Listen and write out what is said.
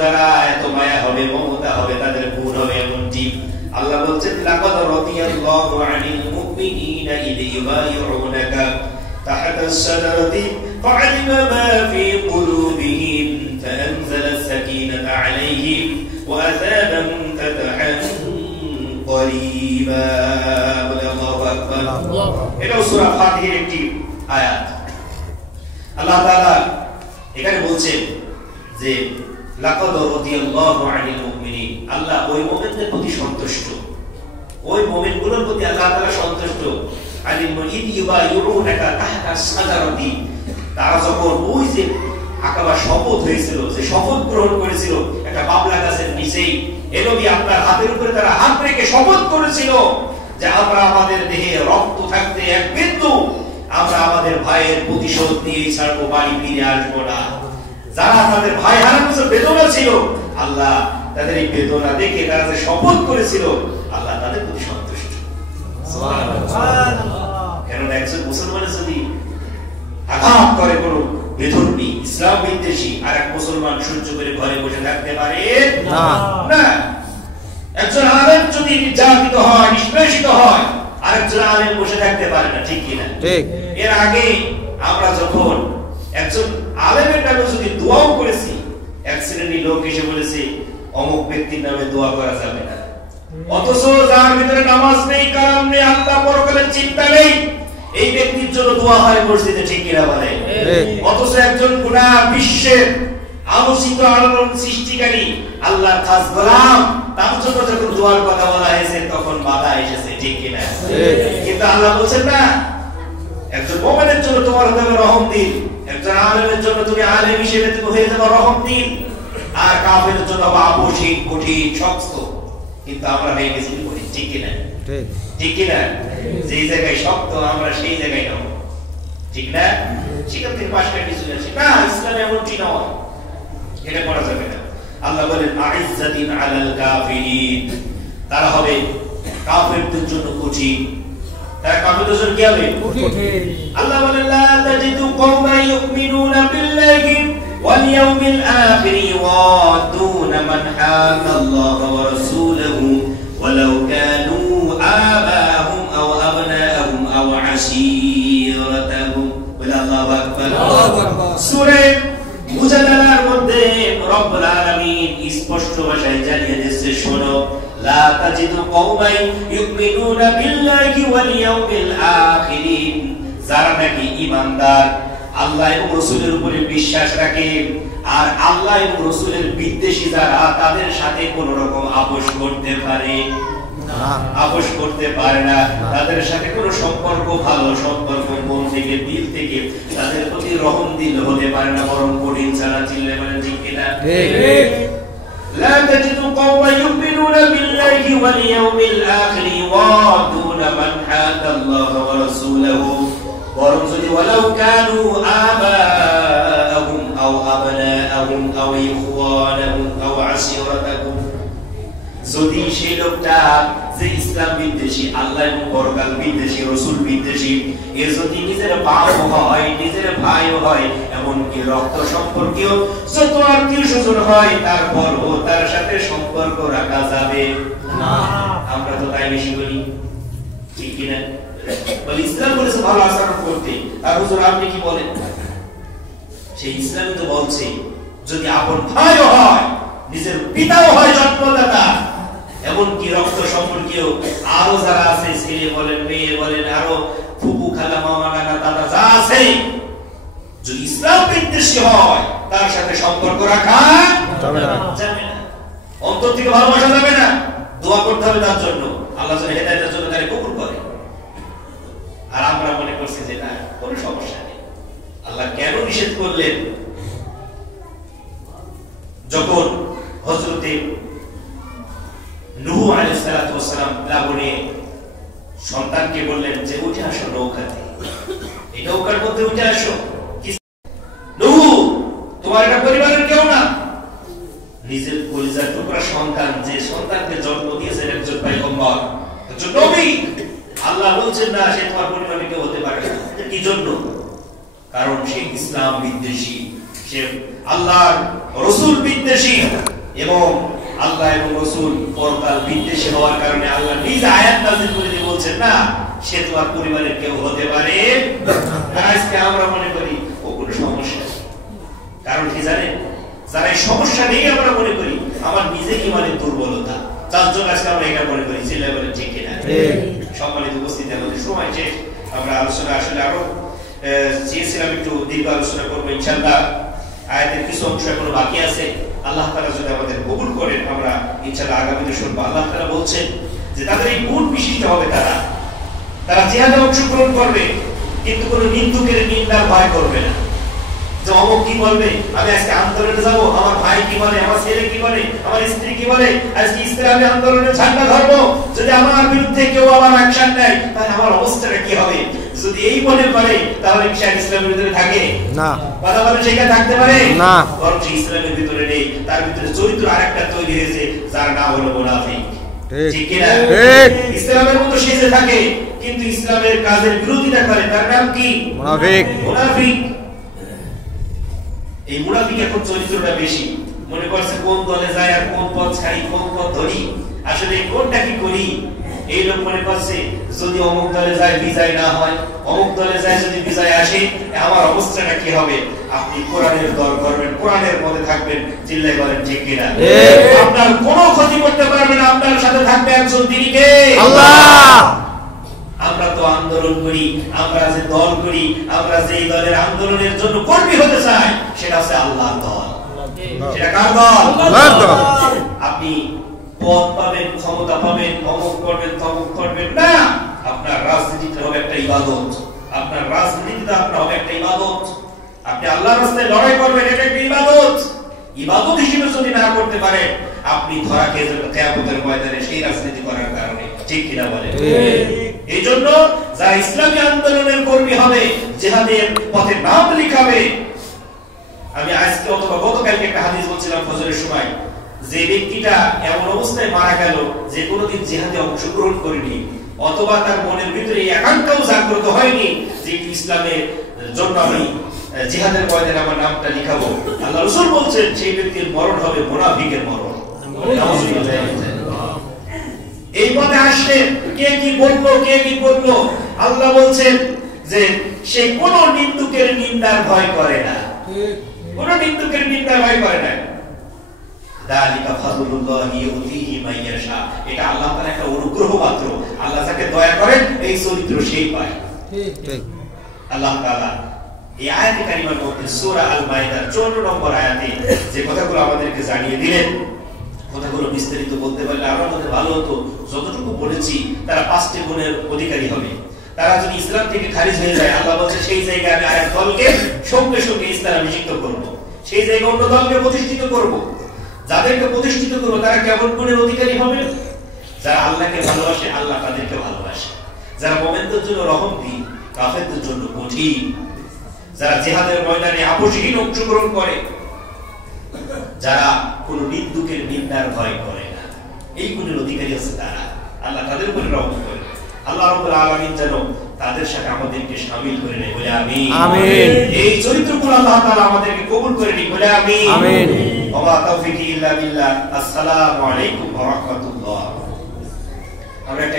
যারা এত মায়া হবে মমতা হবে তাদের গুণ হবে এমনটি আল্লাহ বলছেন লাকাদ রাদিয়াল্লাহু আনিল মুমিনিনা ইয ইউবাইউনাকা তাহতা আশ-শাজারাতি ফা'আলিমা মা ফি কুলুবিহিম ফাআনজালা আস-সাকিনাতা আলাইহিম ওয়া আযাবাহুম ফাতহান করিবা। আল্লাহু আকবার। এটা সূরা ফাতিহার একটি আয়াত। আল্লাহ তাআলা এখানে বলছেন যে লাকাদ রাদিয়াল্লাহু আনিল মুমিনিন, আল্লাহ ওই মুমিনদের প্রতি সন্তুষ্ট, ওই মুমিনগুলোর প্রতি আল্লাহ তাআলা সন্তুষ্ট। আলিম ইদ ইউবাইউনাকা তাহতা আশ-শাজারাতি, তারা যখন ওই যে আকাবা শপথ হয়েছিল, যে শপথ গ্রহণ করেছিল একটা বাবলা গাছের নিচেই, এ নবী আপনার হাতের উপরে তারা হাত রেখে শপথ করেছিল যে আমরা আমাদের দেহে রক্ত থাকতে এক বিন্দু আমরা আমাদের ভাইয়ের প্রতিশোধ নিয়ে ছাড়বো, বাড়ি ফিরে আসবো না। যারা তাদের ভাই হারানোর বেদনা ছিল, আল্লাহ তাদের এই বেদনা দেখে তারা যে শপথ করেছিল, আল্লাহ তাদের প্রতি সন্তুষ্ট। কেননা একজন মুসলমানের যদি আঘাত করে কোন বেধর্মী ইসলাম বিদ্বেষী, আর এক মুসলমান সহ্য করে ঘরে বসে থাকতে পারে না। একজন আলেম যদি নির্যাতিত হয়, নিষ্পেষিত হয়, আর একজন আলেম বসে থাকতে পারে না, ঠিক কিনা? এর আগে আমরা যখন একজন আলেমের নামে যদি দোয়াও করেছি, এক শ্রেণীর লোক এসে বলেছে অমুক ব্যক্তির নামে দোয়া করা যাবে না, অথচ যার ভিতরে নামাজ নেই, কালাম নেই, আল্লাহ পরকালের চিন্তা নেই, এই ব্যক্তির জন্য দোয়া হয় মসজিদে, ঠিক কিনা বলে? অথচ একজন গোটা বিশ্বের আলোচিত আলোড়ন সৃষ্টিকারী আল্লাহর খাস গোলাম, তার জন্য যখন দোয়ার কথা বলা হয়েছে তখন বাধা এসেছে, ঠিক কিনা? কিন্তু আল্লাহ বলছেন না, একজন মুমিনের জন্য তোমার হতে হবে রহম দিন, একজন আলেমের জন্য তুমি আলেম হিসেবে তুমি হয়ে যাবে রহম দিন, আর কাফেরের জন্য আপসহীন কঠিন শক্ত। কিন্তু আমরা হয়ে গেছি কঠিন, ঠিক কিনা? ঠিক কিনা? যেই জায়গায় শক্ত আমরা সেই জায়গায় নাও, ঠিক না? সেখান থেকে পাশ কাটিয়ে চলে আসি না, ইসলাম এমনটি নয়, এটা করা যাবে না। আল্লাহ বলেন আইজ্জাতিন আলাল কাফিরিন, তারা হবে কাফেরদের জন্য কঠিন, তারা কাফেরদের জন্য কি হবে? কঠিন। আল্লাহ বলেন লা তাজিদু কওমান ইউমিনুনা বিল্লাহি ওয়াল ইয়াউমিল আখির ওয়াদুনা মান হাদাল্লাহা ওয়া রাসূলহু ওয়ালাউ কানু আবাহুম আও আবনাহুম আও আশীরাতাহুম। আল্লাহু আকবার। সূরা মুজাদালার মধ্যে রব্বুল আলামিন স্পষ্ট ভাষায় জানিয়ে দিয়েছে, শোনো, লা তাজিদু কওমান ইউমিনুনা বিল্লাহি ওয়াল ইয়াউমিল আখির, যারা নাকি ঈমানদার, আল্লাহ এবং রাসূলের উপরে বিশ্বাস রাখে, আর আল্লাহ এবং রাসূলের বিদ্বেষী যারা, তাদের সাথে কোনো রকম আপোষ করতে পারে না, আপোষ করতে পারে না, তাদের সাথে কোনো সম্পর্ক, ভালো সম্পর্ক, মন থেকে দিল থেকে তাদের প্রতি রহম দিল হতে পারে না, বরং কঠিন ছাড়া চিল্লে বলেন, ঠিক কিনা? ঠিক। لا تجد قوما يؤمنون بالله واليوم الآخر يوادون من حاد الله ورسوله বরং যদি ওয়ালাউ কানু আবাহুম আও আবনাহুম আও ইখওয়ানাহুম আও আশীরাতাহুম, যদি সেই লোকটা যে ইসলাম বিদ্বেষী, আল্লাহ এবং পরকাল বিদ্বেষী, রাসূল বিদ্বেষী, এ যদি নিজের বাপ হয়, নিজের ভাইও হয়, এমনকি রক্ত সম্পর্কীয় যত আত্মীয় স্বজন হয়, তারপরও তার সাথে সম্পর্ক রাখা যাবে না। আমরা তো তাই বেশি করি, ঠিক কিনা? বলে ইসলাম বলেছে ভালো আচরণ করতে, আর হুজুর আপনি কি বলেন? সেই ইসলাম তো বলছে যদি আপন ভাইও হয়, নিজের পিতাও হয় জন্মদাতা, এমনকি রক্ত সম্পর্কীয় আরো যারা আছে, ছেলে বলেন, মেয়ে বলেন, আরো ফুপু, খালা, মামা, নানা, দাদা যা আছে, যদি ইসলাম বিদ্বেষী হয়, তার সাথে সম্পর্ক রাখা যাবে না, অন্তর থেকে ভালোবাসা যাবে না, দোয়া করতে হবে তার জন্য, আল্লাহ যেন হেদায়েতের জন্য তাকে কবুল করে। আর আমরা মনে করছি যে না, কোনো সমস্যা নেই। আল্লাহ কেন নিষেধ করলেন? যখন হযরতে নূহ আলাইহিস সালাতু ওয়াস সালাম প্লাবনে সন্তানকে বললেন যে উঠে আসো নৌকাতে, এই নৌকার মধ্যে উঠে আসো, নূহ তোমার এটা পরিবারের কেউ না, নিজের কলিজার টুকরা সন্তান, যে সন্তানকে জন্ম দিয়েছেন একজন পয়গম্বর, একজন নবী, আল্লাহ বলছেন না সে তোমার পরিবারের কেউ হতে পারে না। কি জন্য? কারণ সে ইসলাম বিদ্বেষী, সে আল্লাহর রাসূল বিদ্বেষী এবং আল্লাহ এবং রাসূল পরকাল বিদ্বেষী হওয়ার কারণে আল্লাহ নিজ আয়াত নাযিল করে দিয়ে বলছেন না সে তোমার পরিবারের কেউ হতে পারে না। আজকে আমরা মনে করি ও কোনো সমস্যা, কারণ কি জানেন, যারা এই সমস্যা নেই আমরা মনে করি আমার নিজে ইমানের দুর্বলতা, যার জন্য আজকে আমরা এটা মনে করি। চিল্লায় বলেন ঠিক কিনা? সম্মানিত উপস্থিতি, আমাদের সময় শেষ। আমরা আলোচনা আসলে আরো চেয়েছিলাম একটু দীর্ঘ আলোচনা করবো ইনশাআল্লাহ। আয়াতের কিছু অংশ এখনো বাকি আছে। আল্লাহ তাআলা যদি আমাদের কবুল করেন আমরা ইনশাআল্লাহ আগামীতে শুনবো। আল্লাহ তাআলা বলছেন যে তাদের এই গুণ বিশিষ্ট হবে, তারা জিহাদে অংশগ্রহণ করবে কিন্তু কোনো নিন্দুকের নিন্দার ভয় করবে না। যে অমুক কি বলবে, আমি আজকে আন্দোলনে যাবো, আমার ভাই কি বলে, আমার ছেলে কি বলে, আমার স্ত্রী কি বলে, আজকে ইসলামী আন্দোলনে ঝান্ডা ধরবো, যদি আমার বিরুদ্ধে কেউ আমার অ্যাকশন নেয় তাহলে আমার অবস্থাটা কি হবে। যদি এই মনে করে তাহলে কি ইসলামের ভিতরে থাকে না, কথা বলে সেখানে থাকতে পারে না। বরং ইসলামের ভিতরে নেই, তার ভিতরে চরিত্র আরেকটা তৈরি হয়েছে যার নাম হলো মুনাফিক। ঠিক কিনা? ইসলামের মতো সেজে থাকে কিন্তু ইসলামের কাজের বিরোধিতা করে, তার নাম কি? মুনাফিক। মুনাফিক। এই মুনাফিক এখন চরিত্রটা বেশি, মনে করছে কোন দলে যায় আর কোন পথ ছাড়ি, কোন পথ ধরি, আসলে কোনটা কি করি। এই লোক মনে করছে যদি অমুক দলে যায় বিজয় না হয়, অমুক দলে যায় যদি বিজয় আসে আমার অবস্থাটা কি হবে। আপনি কোরআনের দল করবেন, কোরআনের মধ্যে থাকবেন, চিল্লায় বলেন ঠিক কিনা? আপনার কোনো ক্ষতি করতে পারবে না, আপনার সাথে থাকবে একজন, তিনি কে? আল্লাহ। আমরা তো আন্দোলন করি, আমরা যে দল করি, আমরা যে দলের আন্দোলনের জন্য কর্মী হতে চাই সেটা হচ্ছে আল্লাহর দল। সেটা কার দল? আল্লাহর দল। আপনি পদ পাবেন, ক্ষমতা পাবেন, অমুক করবেন, তমুক করবেন না। আপনার রাজনীতিতে হবে একটা ইবাদত, আপনার রাজনীতিতে আপনার হবে একটা ইবাদত। আপনি আল্লাহর রাস্তায় লড়াই করবেন, এটা একটা ইবাদত। ইবাদত হিসেবে যদি না করতে পারেন আপনি ধরা খেয়ে যাবেন কিয়ামতের ময়দানে সেই রাজনীতি করার কারণে। ঠিক কিনা বলেন? এই জন্য যারা ইসলামী আন্দোলনের কর্মী হবে, জিহাদের পথে নাম লিখাবে। আমি আজকে অথবা গতকালকে একটা হাদিস বলছিলাম ফজরের সময়, যে ব্যক্তিটা এমন অবস্থায় মারা গেল যে কোনোদিন জিহাদে অংশগ্রহণ করেনি, অথবা তার মনের ভিতরে একান্তও জাগ্রত হয়নি যে ইসলামের জন্য আমি জিহাদের ময়দানে আমার নামটা লিখাবো, আল্লাহ রাসূল বলছেন সেই ব্যক্তির মরণ হবে মুনাফিকের মরণ। এই পথে আসলে কে কি বললো, কে কি বললো, আল্লাহ বলছেন যে সে কোন নিন্দুকের নিন্দার ভয় করে না, কোন নিন্দুকের নিন্দার ভয় করে না। যালিকা ফাদলুল্লাহি ইউতিহি মান ইয়াশা, এটা আল্লাহ তাআলার একটা অনুগ্রহ মাত্র। আল্লাহ যাকে দয়া করেন এই চরিত্র সেই পায়। ঠিক। আল্লাহ তাআলা এই আয়াতে কারিমার মধ্যে সূরা আল মাইদার 14 নম্বর আয়াতে যে কথাগুলো আমাদেরকে জানিয়ে দিলেন, কথাগুলো বিস্তারিত বলতে পারলে আরো আমাদের ভালো হতো। যতটুকু বলেছি তারা 5টি গুণের অধিকারী হবে। তারা যদি ইসলাম থেকে খারিজ হয়ে যায় আল্লাহ বলছে সেই জায়গায় আমি আরেক দলকে সঙ্গে সঙ্গে ইসলামে অভিষিক্ত করব, সেই জায়গায় অন্য দলকে প্রতিষ্ঠিত করব। যাদেরকে প্রতিষ্ঠিত করব তারা কেমন গুণের অধিকারী হবে? যারা আল্লাহকে ভালোবাসে আল্লাহ তাদেরকে ভালোবাসে, যারা মুমিনদের জন্য রহমতী, কাফেরদের জন্য কঠিন, যারা জিহাদের ময়দানে আপোষহীন অংশগ্রহণ করে, যারা কোন নিন্দুকের নিন্দার ভয় করে না, এই গুণের অধিকারী আছে তারা। আল্লাহ তাদের উপরে রহমত করে। আল্লাহ রাব্বুল আলামিন যেন তাদের সাথে আমাদেরকে শামিল করে নেয়, বলে আমিন। আমিন। এই চরিত্রগুলো আল্লাহ তাআলা আমাদেরকে কবুল করে নিক, বলে আমিন। আমিন। ওয়া মা তাওফীকি ইল্লা বিল্লাহ। আসসালামু আলাইকুম ওয়া রাহমাতুল্লাহ। আমরা একটা